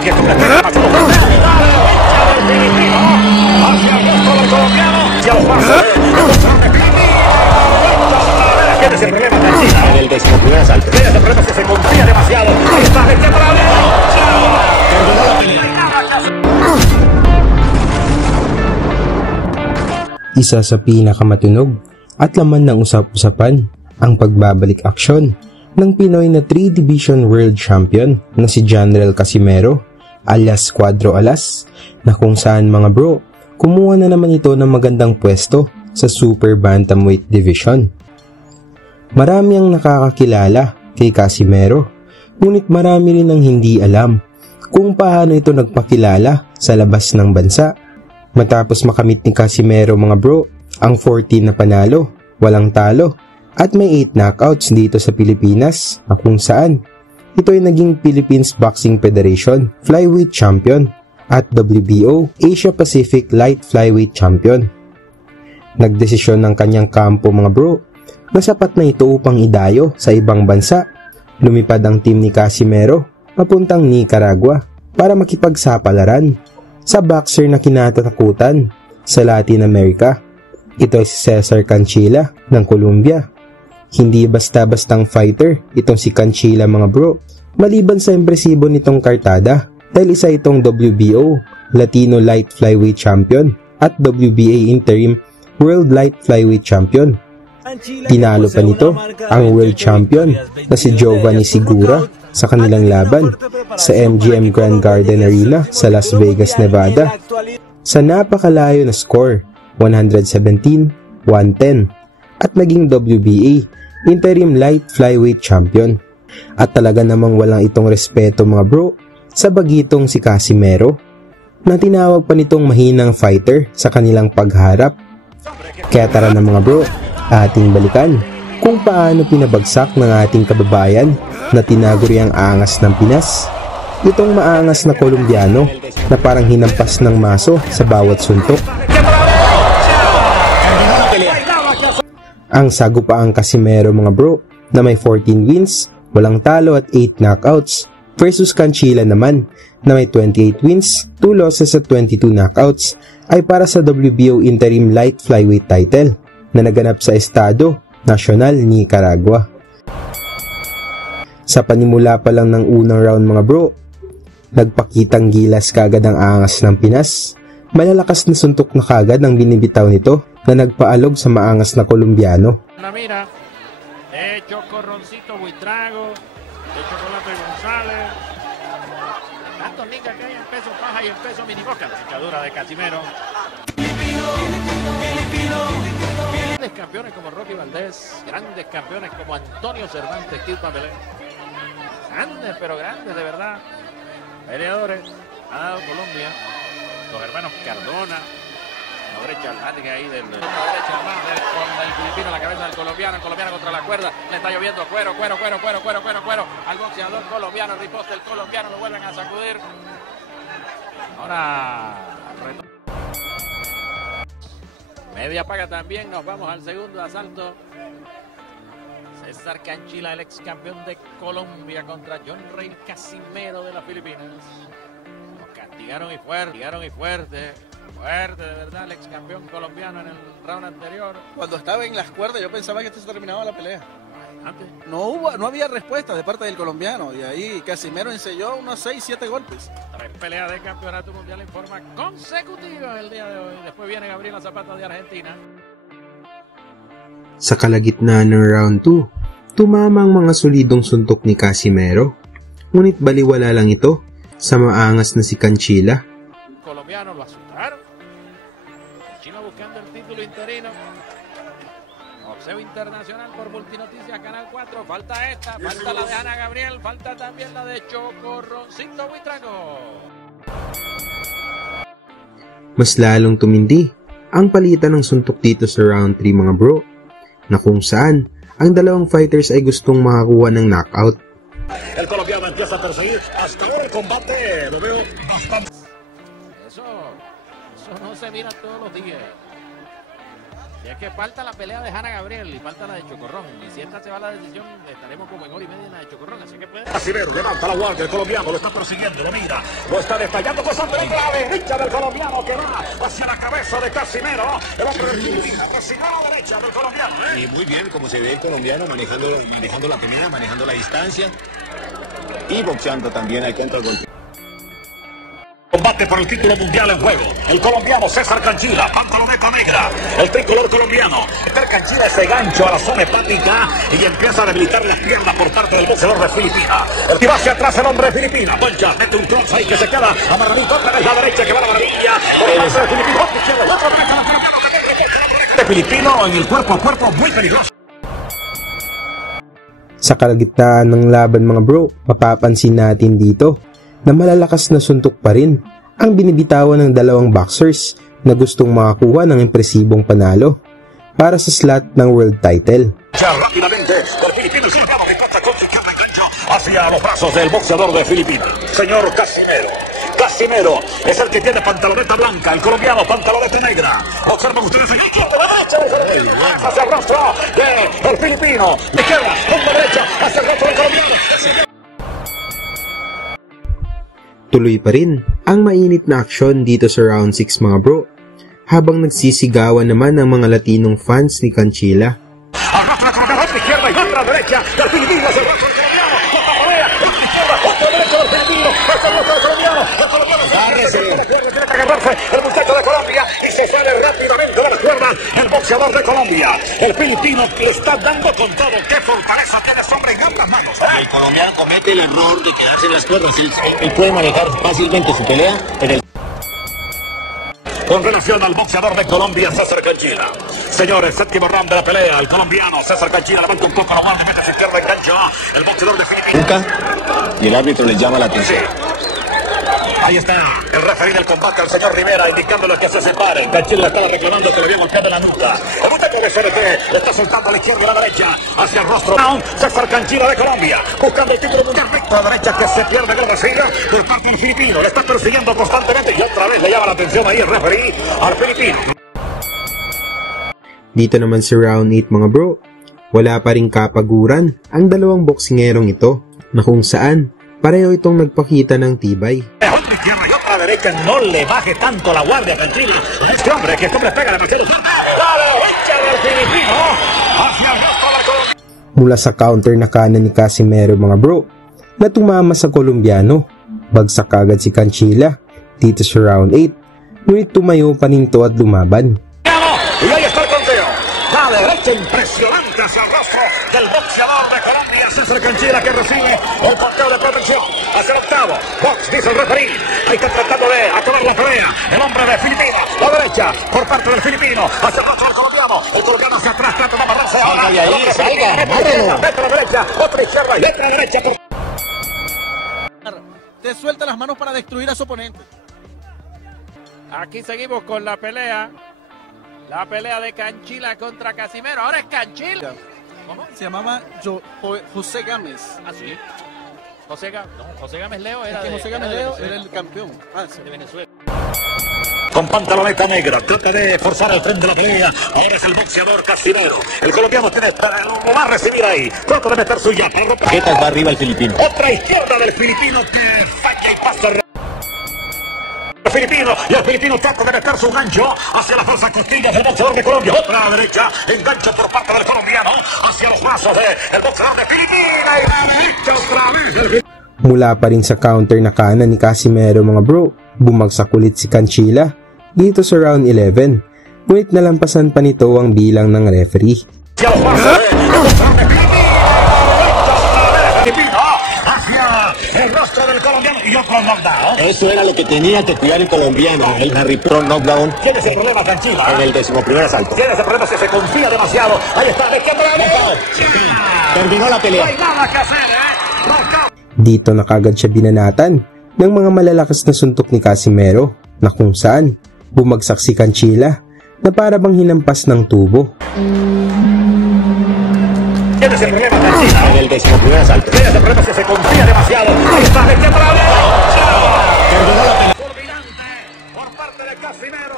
que es una hacia los pasos. ¿Quién es el problema? En el 11º asalto. El problema es que se confía demasiado. Ahí está, vete para Isa sa pinakamatunog at laman ng usap-usapan ang pagbabalik aksyon ng Pinoy na 3-Division World Champion na si Jonrel Casimero alias Cuadro Alas, na kung saan mga bro, kumuha na naman ito ng magandang pwesto sa Super Bantamweight Division. Marami ang nakakakilala kay Casimero, ngunit marami rin ang hindi alam kung paano ito nagpakilala sa labas ng bansa. Matapos makamit ni Casimero mga bro ang 14 na panalo, walang talo at may 8 knockouts dito sa Pilipinas, na kung saan ito ay naging Philippines Boxing Federation Flyweight Champion at WBO Asia Pacific Light Flyweight Champion. Nagdesisyon ng kanyang kampo mga bro na sapat na ito upang idayo sa ibang bansa. Lumipad ang team ni Casimero papuntang Nicaragua para makipagsapalaran sa boxer na kinatatakutan sa Latin America. Ito ay si Cesar Canchilla ng Colombia. Hindi basta-bastang fighter itong si Canchilla mga bro, maliban sa impresibo nitong kartada dahil isa itong WBO Latino Light Flyweight Champion at WBA Interim World Light Flyweight Champion. Tinalo pa nito ang World Champion na si Giovanni Segura sa kanilang laban sa MGM Grand Garden Arena sa Las Vegas, Nevada sa napakalayo na score 117-110 at naging WBA Interim Light Flyweight Champion. At talaga namang walang itong respeto mga bro sa bagitong si Casimero, na tinawag pa nitong mahinang fighter sa kanilang pagharap. Kaya tara na mga bro, ating balikan kung paano pinabagsak ng ating kababayan na tinaguri ang angas ng Pinas, itong maangas na Colombiano na parang hinampas ng maso sa bawat suntok. Ang sagupaang Casimero mga bro na may 14 wins, walang talo at 8 knockouts versus Canchilla naman na may 28 wins, 2 losses at 22 knockouts ay para sa WBO Interim Light Flyweight title na naganap sa Estado Nacional, Nicaragua. Sa panimula pa lang ng unang round mga bro, nagpakitang gilas kagad ang angas ng Pinas. Malalakas na suntok na kagad ang binibitaw nito na nagpaalog sa maangas na Colombiano. Mira, de Chocorroncito Buitrago, de Chocolate González, tantos nicas que hay en peso paja y en peso miniboca. La hinchadura de Casimero. Grandes campeones como Rocky Valdés, grandes campeones como Antonio Cervantes, Kid Papelé. Grandes, pero grandes de verdad. Peleadores ha dado Colombia. Los hermanos Cardona. La brecha almática ahí del... La derecha más con el filipino en la cabeza del colombiano. El colombiano contra la cuerda. Le está lloviendo cuero. Al boxeador colombiano. El riposte del colombiano. Lo vuelven a sacudir. Ahora... Media paga también. Nos vamos al segundo asalto. César Canchilla, el ex campeón de Colombia, contra Jonrel Casimero de las Filipinas. Nos castigaron y fuerte. Fuerte, de verdad, el ex campeón colombiano en el round anterior. Cuando estaba en las cuerdas yo pensaba que esto se terminaba la pelea. Antes. No había respuesta de parte del colombiano. Y ahí Casimero enselló unos 6-7 golpes. 3 peleas de campeonato mundial en forma consecutiva el día de hoy. Después viene Gabriela Zapata de Argentina. Sa kalagitnaan ng round 2, tumama ang mga solidong suntok ni Casimero. Ngunit baliwala lang ito sa maangas na si Canchilla. Colombiano lo asustaron. Chino buscando el título interino. Boxeo internacional por Multinoticias Canal 4. Falta esta, falta la de Ana Gabriel, falta también la de Chocorroncito Buitrago. Mas lalong tumindi ang palitan ng suntok dito sa round 3 mga bro, na kung saan ang dalawang fighters ay gustong makakuha ng knockout. El colombiano empieza a perseguir hasta ahora el combate. Lo veo bastante. Eso no se mira todos los días. Y es que falta la pelea de Hanna Gabriel y falta la de Chocorrón. Y si esta se va a la decisión, estaremos como en hora y media en la de Chocorrón. Así que puede... Casimero levanta la guardia, el colombiano lo está persiguiendo, lo mira, lo está destallando, pasando la derecha del colombiano que va hacia la cabeza de Casimero. El hombre del Filipino recibió a la derecha del colombiano. Y muy bien, como se ve el colombiano manejando la pelea, manejando la distancia y boxeando también al contragolpe. Combate por el título mundial en juego. El colombiano César Canchila, pantaloneta negra. El tricolor colombiano. César Canchila ese gancho a la zona hepática y empieza a debilitar las piernas por parte del boxeador de Filipina. El que va hacia atrás el hombre de Filipina. Poncha, mete un cross ahí que se queda amarradito. Otra vez la derecha que va a la maravilla. Por parte de Filipino. Otra izquierda y otra derecha. De Filipino en el cuerpo a cuerpo muy peligroso. Sa kalagitnaan ng laban mga bro, mapapansin natin dito na malalakas na suntok pa rin ang binibitawan ng dalawang boxers na gustong makakuha ng impresibong panalo para sa slot ng world title. Rápidamente, el filipino Silvano que pasa con su izquierda engancho hacia los brazos del boxeador de Filipinas. Señor Casimero. Casimero es el que tiene pantaloneta blanca, el colombiano pantaloneta negra. Observen ustedes en izquierda, la derecha, hacia el rostro del filipino. De izquierda, con la derecha, hacia el rostro del colombiano. Tuloy pa rin ang mainit na aksyon dito sa round 6 mga bro, habang nagsisigawan naman ang mga Latinong fans ni Canchila. Arrastra con la izquierda y otra derecha del filipino, hacia el rostro del colombiano. Otra derecha del filipino, hacia el rostro del colombiano. Tiene que agarrarse el muchacho de Colombia y se sale rápidamente de la cuerda el boxeador de Colombia. El filipino le está dando con todo. ¡Qué fortaleza tiene ese hombre en ambas manos! El colombiano comete el error de quedarse en las cuerdas. Él puede manejar fácilmente su pelea en el... Con relación al boxeador de Colombia, César Canchila. Señores, séptimo round de la pelea. El colombiano César Canchila levanta un poco la guardia, mete su izquierda engancho. El boxeador de Filipinas. Y el árbitro le llama la atención. Ahí está el referí del combate, el señor Rivera, indicándole que se separe. Canchila estaba reclamando que le había golpeado en la nuca. El muchacho de CNT está soltando a la izquierda y a la derecha hacia el rostro. César Canchila de Colombia, buscando el título mundial recto a la derecha que se pierde con la silla por parte del filipino. Le está persiguiendo constantemente y otra vez le llama la atención ahí el referí al filipino. Dito naman sa round 8 mga bro, wala pa ring kapaguran ang dalawang boksingerong ito na kung saan pareho itong nagpakita ng tibay. Otra izquierda y otra derecha, no le baje tanto la guardia Canchila a este hombre, que este hombre pega demasiado fuerte. La derecha del filipino hacia el rostro del colombiano. Mula sa counter na kanan ni Casimero mga bro, na tumama sa Colombiano, bagsak agad si Canchila dito sa round 8, ngunit tumayo pa rin to at lumaban. Y ahí está el conteo. La derecha impresionante hacia el rostro del boxeador de Colombia, César Canchila, que recibe el conteo de protección hacia el octavo. Box, dice el referí. Ahí está tratando de acabar la pelea. El hombre de Filipinas, la derecha por parte del filipino hacia el rostro del colombiano. El colombiano hacia atrás, trata de amarrarse ahora. Mete la derecha, otra izquierda y otra derecha. Te suelta las manos para destruir a su oponente. Aquí seguimos con la pelea. La pelea de Canchila contra Casimero. Ahora es Canchila. ¿Cómo? Se llamaba José Gámez. Ah, sí. José Gámez Leo era José de Gámez Leo Venezuela. era el campeón. Sí. De Venezuela. Con pantaloneta negra, trata de forzar el tren de la pelea. Ahora es el boxeador Casimero. El colombiano lo va a recibir ahí. Trata de meter su ya para romper. ¿Qué tal va arriba el filipino? Otra izquierda del filipino que falla y pasa. El filipino, y el filipino trata de meter su gancho hacia las falsas costillas del boxeador de Colombia. Otra a la derecha, engancho por parte del colombiano hacia los brazos del boxeador de Filipinas. Y derecha otra vez. Mula pa rin sa counter na kanan ni Casimero mga bro, bumagsak ulit si Canchila dito sa round 11, ngunit nalampasan pa nito ang bilang ng referee. Hacia los brazos del boxeador de Filipinas. Hacia el rostro del colombiano y otro knockdown. Eso era lo que tenía que cuidar el colombiano. El Harry Pro knockdown Tiene ese problema Canchila. en el 11º asalto. Tiene ese problema, se confía demasiado. Ahí está, de izquierda a la derecha. Terminó la No pelea. hay nada que hacer, Knockout. Dito na kagad siya binanatan ng mga malalakas na suntok ni Casimero na kung saan bumagsak si Canchila na para bang hinampas ng tubo. Tiene ese problema Canchila. En el 11º asalto. Tiene ese problema, se confía demasiado. Ahí está, de izquierda a la derecha. Fulminante por parte de Casimero.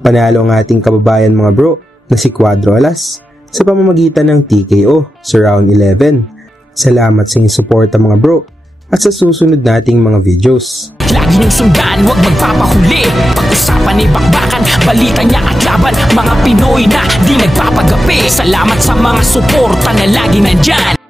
Panalo ang ating kababayan mga bro na si Cuadro Alas sa pamamagitan ng TKO sa round 11. Salamat sa inyong suporta mga bro at sa susunod nating mga videos. Lagi niyong sundan, huwag magpapahuli. Pag-usapan ay bakbakan, balita niya at laban. Mga Pinoy na di nagpapagapi. Salamat sa mga suporta na lagi nandyan.